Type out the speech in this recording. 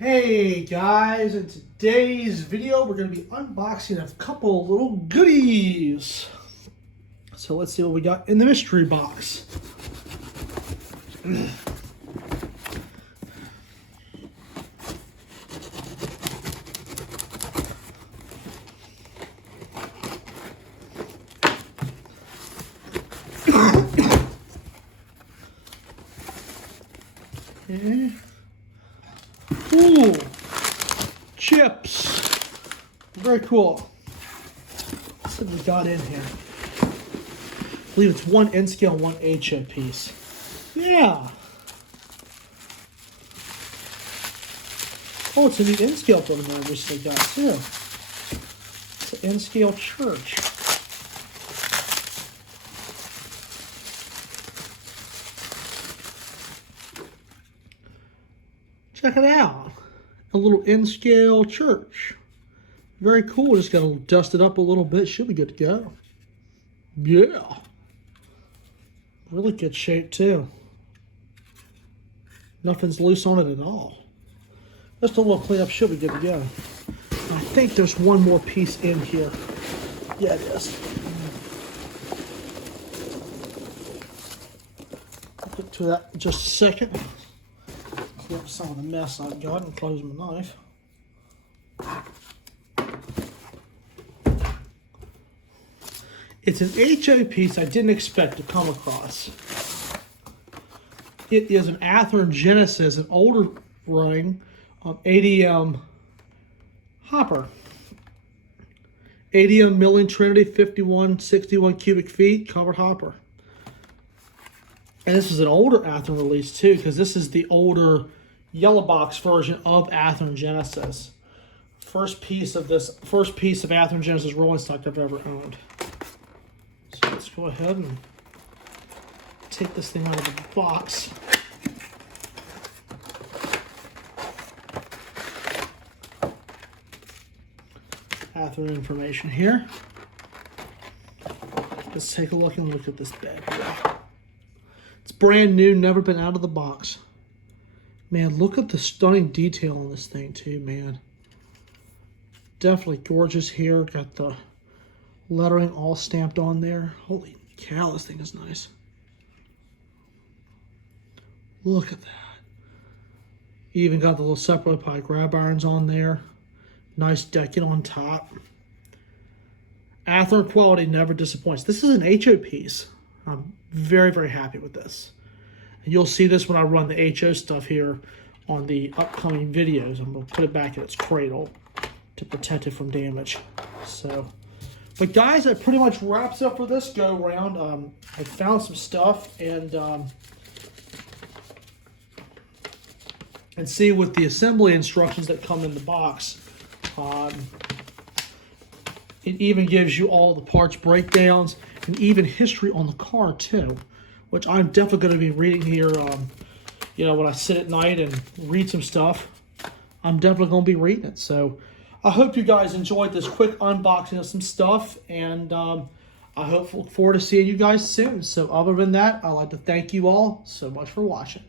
Hey guys, in today's video we're going to be unboxing a couple little goodies. So let's see what we got in the mystery box. Okay. Ooh, chips. Very cool. Let's see what we got in here. I believe it's one N scale, one HO piece. Yeah. Oh, it's a new N scale program I recently got too. It's an N scale church. Check it out. A little N-scale church. Very cool. Just got to dust it up a little bit. Should be good to go. Yeah. Really good shape too. Nothing's loose on it at all. Just a little cleanup. Should be good to go. I think there's one more piece in here. Yeah, it is. I'll get to that in just a second. Clean up some of the mess I've got and close my knife. It's an HO piece I didn't expect to come across. It is an Athearn Genesis, an older running ADM hopper. ADM milling Trinity 5161 cubic feet covered hopper. And this is an older Athearn release too, because this is the older yellow box version of Athearn Genesis. First piece of Athearn Genesis rolling stock I've ever owned. So let's go ahead and take this thing out of the box. Athearn information here. Let's take a look and look at this bad boy. It's brand new, never been out of the box. Man, look at the stunning detail on this thing too, man. Definitely gorgeous here. Got the lettering all stamped on there. Holy cow, this thing is nice. Look at that. Even got the little separate pie grab irons on there. Nice decking on top. Athearn quality never disappoints. This is an HO piece. I'm very, very happy with this. And you'll see this when I run the HO stuff here on the upcoming videos. I'm going to put it back in its cradle to protect it from damage. So, but guys, that pretty much wraps up for this go round. I found some stuff and see with the assembly instructions that come in the box. It even gives you all the parts breakdowns and even history on the car too, which I'm definitely going to be reading here. You know, when I sit at night and read some stuff, I'm definitely going to be reading it. So I hope you guys enjoyed this quick unboxing of some stuff, and I look forward to seeing you guys soon. So other than that, I'd like to thank you all so much for watching.